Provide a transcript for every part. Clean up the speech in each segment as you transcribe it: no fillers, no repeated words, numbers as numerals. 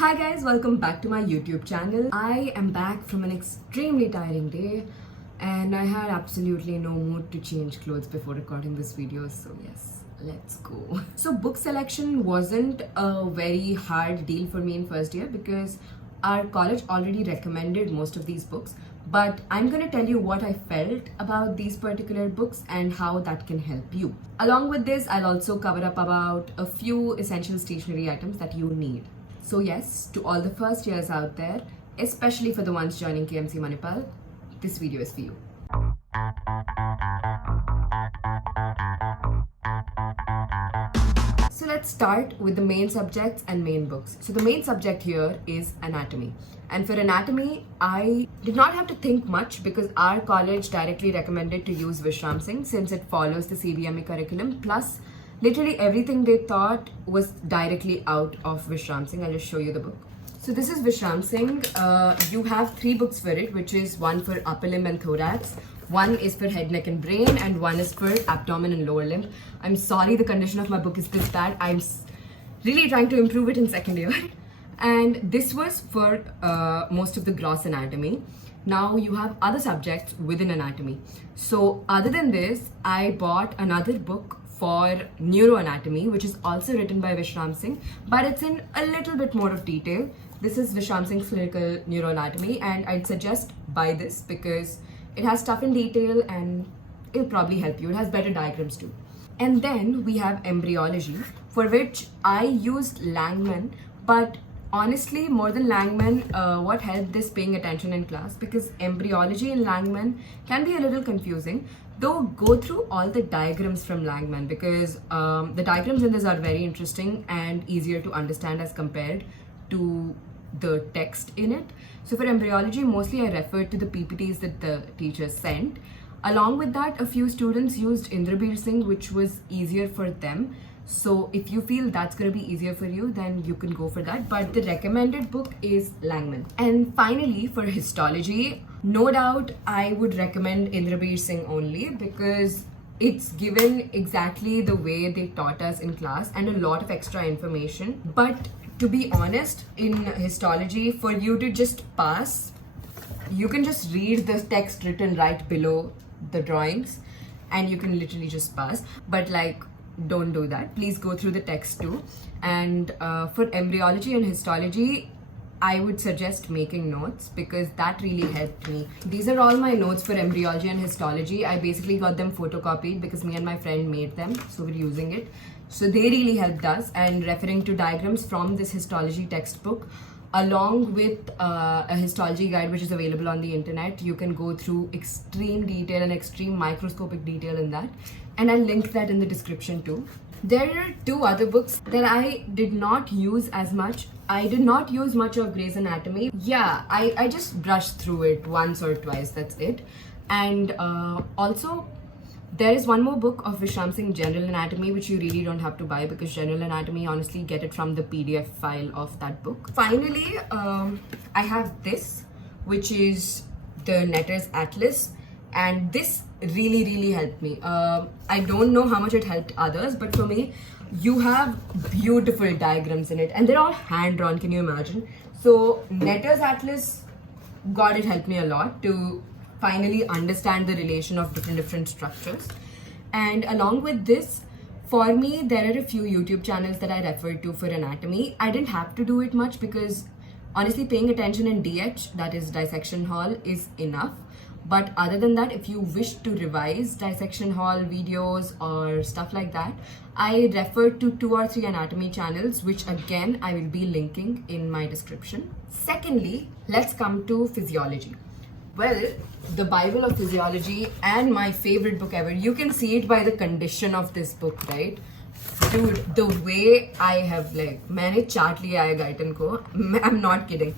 Hi guys, welcome back to my YouTube channel. I am back from an extremely tiring day and I had absolutely no mood to change clothes before recording this video, so yes, let's go. So book selection wasn't a very hard deal for me in first year because our college already recommended most of these books, but I'm gonna tell you what I felt about these particular books and how that can help you. Along with this, I'll also cover up about a few essential stationery items that you need. So yes, to all the first years out there, especially for the ones joining KMC Manipal, this video is for you. So let's start with the main subjects and main books. So the main subject here is anatomy. And for anatomy, I did not have to think much because our college directly recommended to use Vishram Singh since it follows the CBME curriculum. Plus, literally everything they taught was directly out of Vishram Singh. I'll just show you the book. So this is Vishram Singh. You have 3 books for it, which is one for upper limb and thorax, one is for head, neck and brain, and one is for abdomen and lower limb. I'm sorry the condition of my book is this bad. I'm really trying to improve it in second year. And this was for most of the gross anatomy. Now you have other subjects within anatomy. So other than this, I bought another book for neuroanatomy, which is also written by Vishram Singh, but it's in a little bit more of detail. This is Vishram Singh's clinical neuroanatomy, and I'd suggest buy this because it has stuff in detail and it'll probably help you. It has better diagrams too. And then we have embryology, for which I used Langman, but honestly, more than Langman, what helped is paying attention in class, because embryology in Langman can be a little confusing. Though go through all the diagrams from Langman because the diagrams in this are very interesting and easier to understand as compared to the text in it. So for embryology, mostly I referred to the PPTs that the teachers sent. Along with that, a few students used Indrabir Singh, which was easier for them. So if you feel that's going to be easier for you, then you can go for that. But the recommended book is Langman. And finally, for histology, no doubt I would recommend Indrabir Singh only because it's given exactly the way they taught us in class and a lot of extra information. But to be honest, in histology, for you to just pass, you can just read the text written right below the drawings and you can literally just pass. But don't do that. Please go through the text too. And for embryology and histology, I would suggest making notes because that really helped me. These are all my notes for embryology and histology. I basically got them photocopied because me and my friend made them, so we're using it. So they really helped us, and referring to diagrams from this histology textbook along with a histology guide which is available on the internet. You can go through extreme detail and extreme microscopic detail in that, and I'll link that in the description too. There are 2 other books that I did not use as much. I did not use much of Grey's Anatomy. Yeah, I just brushed through it once or twice, that's it. And also, there is one more book of Vishram Singh, General Anatomy, which you really don't have to buy because General Anatomy, honestly, get it from the PDF file of that book. Finally, I have this, which is the Netter's Atlas, and this really helped me. I don't know how much it helped others, but for me, you have beautiful diagrams in it and they're all hand-drawn, can you imagine? So Netter's Atlas, God, it helped me a lot to finally understand the relation of different structures. And along with this, for me, there are a few YouTube channels that I referred to for anatomy. I didn't have to do it much because honestly, paying attention in DH, that is dissection hall, is enough. But other than that, if you wish to revise dissection hall videos or stuff like that, I refer to 2 or 3 anatomy channels, which again, I will be linking in my description. Secondly, let's come to physiology. Well, the Bible of physiology and my favorite book ever. You can see it by the condition of this book, right? Dude, the way I have मैंने चाट लिया है Guyton को. I'm not kidding.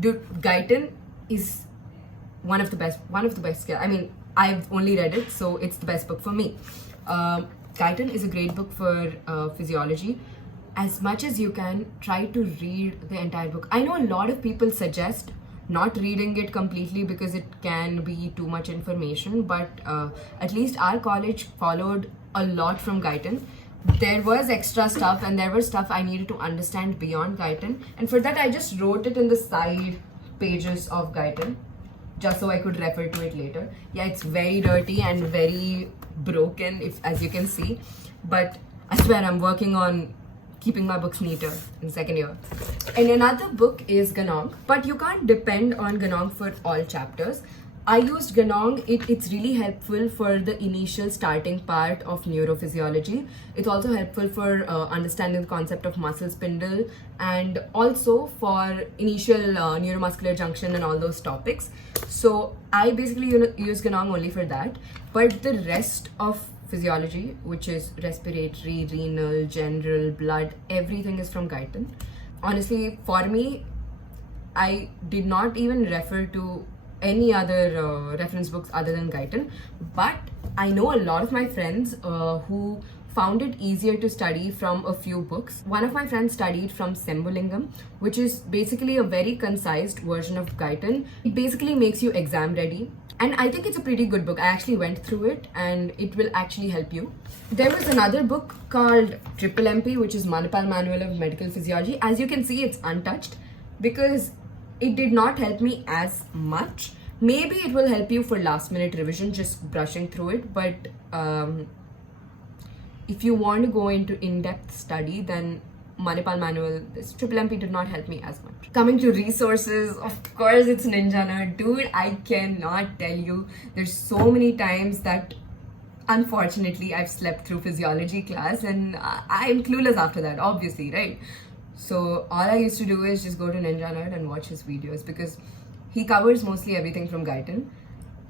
Dude, Guyton is one of the best. I mean, I've only read it, so it's the best book for me. Guyton is a great book for physiology. As much as you can, try to read the entire book. I know a lot of people suggest not reading it completely because it can be too much information, but at least our college followed a lot from Guyton. there was extra stuff and there was stuff I needed to understand beyond Guyton, and for that I just wrote it in the side pages of Guyton just so I could refer to it later. Yeah, it's very dirty and very broken, if as you can see, but I swear I'm working on keeping my books neater in second year. And another book is Ganong, but you can't depend on Ganong for all chapters. I used Ganong. It's really helpful for the initial starting part of neurophysiology. It's also helpful for understanding the concept of muscle spindle, and also for initial neuromuscular junction and all those topics. So I basically use Ganong only for that. But the rest of physiology, which is respiratory, renal, general, blood, everything is from Guyton. Honestly, for me, I did not even refer to any other reference books other than Guyton, but I know a lot of my friends who found it easier to study from a few books. One of my friends studied from Sembulingam, which is basically a very concise version of Guyton. It basically makes you exam ready, and I think it's a pretty good book. I actually went through it and it will actually help you. There was another book called Triple MP, which is Manipal Manual of Medical Physiology. As you can see, it's untouched because it did not help me as much. Maybe it will help you for last minute revision, just brushing through it, but if you want to go into in-depth study, then Manipal Manual, this Triple MP did not help me as much. Coming to resources, of course it's Ninja Nerd. Dude, I cannot tell you, there's so many times that unfortunately I've slept through physiology class and I'm clueless after that, obviously, right? So all I used to do is just go to Ninja Nerd and watch his videos, because he covers mostly everything from Guyton.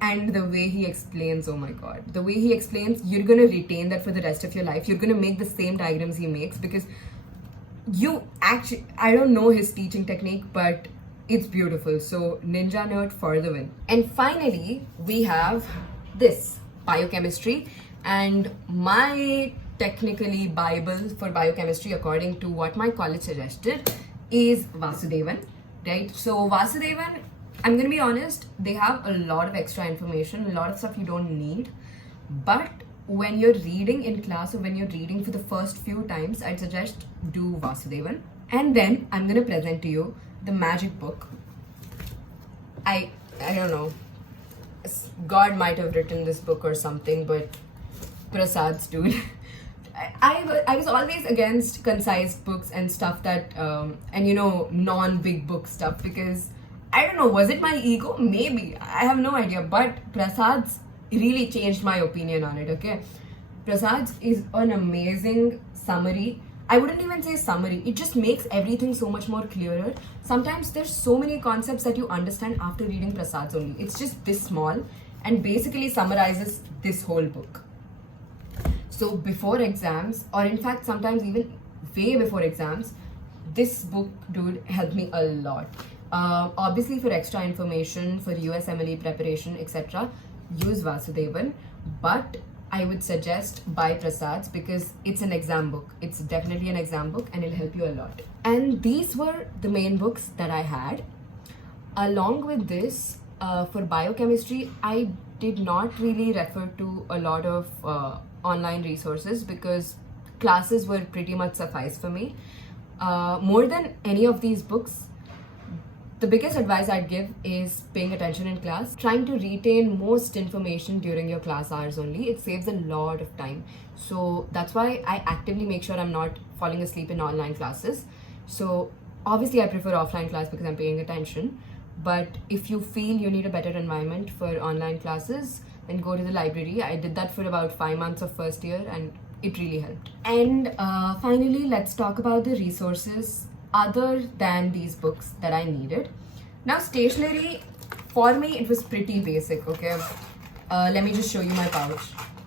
And the way he explains, oh my god, the way he explains, you're gonna retain that for the rest of your life. You're gonna make the same diagrams he makes, because you actually, I don't know his teaching technique, but it's beautiful. So Ninja Nerd for the win. And finally, we have this biochemistry, and my technically Bible for biochemistry, according to what my college suggested, is Vasudevan, right? So Vasudevan, I'm gonna be honest, they have a lot of extra information, a lot of stuff you don't need, but when you're reading in class or when you're reading for the first few times, I'd suggest do Vasudevan. And then I'm gonna present to you the magic book. I don't know, God might have written this book or something, but Prasad's, dude. I was always against concise books and stuff that, and you know, non-big book stuff, because I don't know, was it my ego? Maybe. I have no idea. But Prasad's really changed my opinion on it, okay? Prasad's is an amazing summary. I wouldn't even say summary. It just makes everything so much more clearer. Sometimes there's so many concepts that you understand after reading Prasad's only. It's just this small and basically summarizes this whole book. So before exams, or in fact sometimes even way before exams, this book, dude, helped me a lot. Obviously for extra information, for USMLE preparation, etc., use Vasudevan, but I would suggest buy Prasad's because it's an exam book. It's definitely an exam book and it'll help you a lot. And these were the main books that I had. Along with this, for biochemistry, I did not really refer to a lot of online resources because classes were pretty much suffice for me. More than any of these books, the biggest advice I'd give is paying attention in class, trying to retain most information during your class hours only. It saves a lot of time. So that's why I actively make sure I'm not falling asleep in online classes. So obviously I prefer offline class because I'm paying attention. But if you feel you need a better environment for online classes, then go to the library. I did that for about 5 months of first year and it really helped. And finally, let's talk about the resources other than these books that I needed. Now stationery, for me it was pretty basic, okay? Let me just show you my pouch.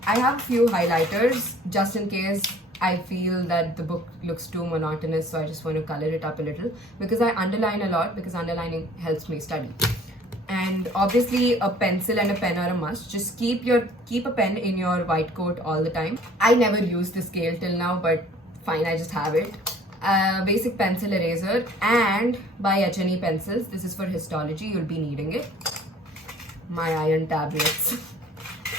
I have a few highlighters just in case I feel that the book looks too monotonous, so I just want to color it up a little, because I underline a lot because underlining helps me study. And obviously a pencil and a pen are a must. Just keep a pen in your white coat all the time. I never used the scale till now, but fine, I just have it. Basic pencil eraser, and buy HNE pencils. This is for histology, you'll be needing it. My iron tablets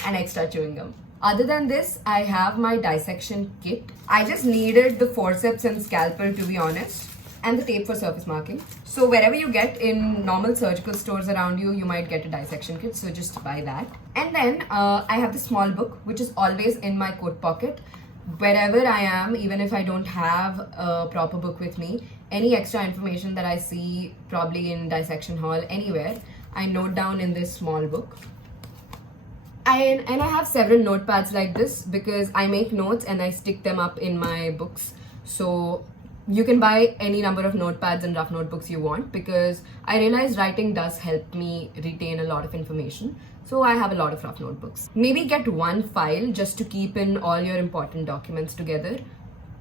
and extra chewing gum. Other than this, I have my dissection kit. I just needed the forceps and scalpel, to be honest, and the tape for surface marking. So wherever you get in normal surgical stores around you, you might get a dissection kit, so just buy that. And then I have the small book, which is always in my coat pocket. Wherever I am, even if I don't have a proper book with me, any extra information that I see, probably in dissection hall, anywhere, I note down in this small book. And I have several notepads like this because I make notes and I stick them up in my books. So you can buy any number of notepads and rough notebooks you want, because I realize writing does help me retain a lot of information. So I have a lot of rough notebooks. Maybe get one file just to keep in all your important documents together.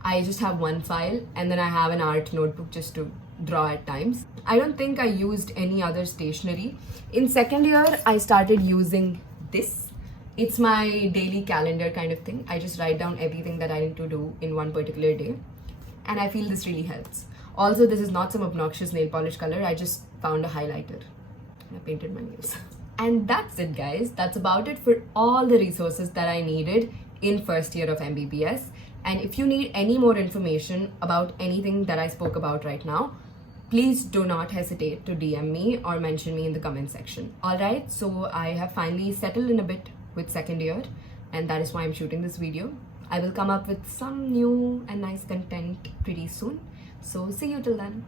I just have one file, and then I have an art notebook just to draw at times. I don't think I used any other stationery. In second year, I started using this. It's my daily calendar kind of thing. I just write down everything that I need to do in one particular day. And I feel this really helps. Also, this is not some obnoxious nail polish color. I just found a highlighter and I painted my nails. And that's it, guys. That's about it for all the resources that I needed in first year of MBBS. And if you need any more information about anything that I spoke about right now, please do not hesitate to DM me or mention me in the comment section. Alright, so I have finally settled in a bit with second year, and that is why I'm shooting this video. I will come up with some new and nice content pretty soon. So see you till then.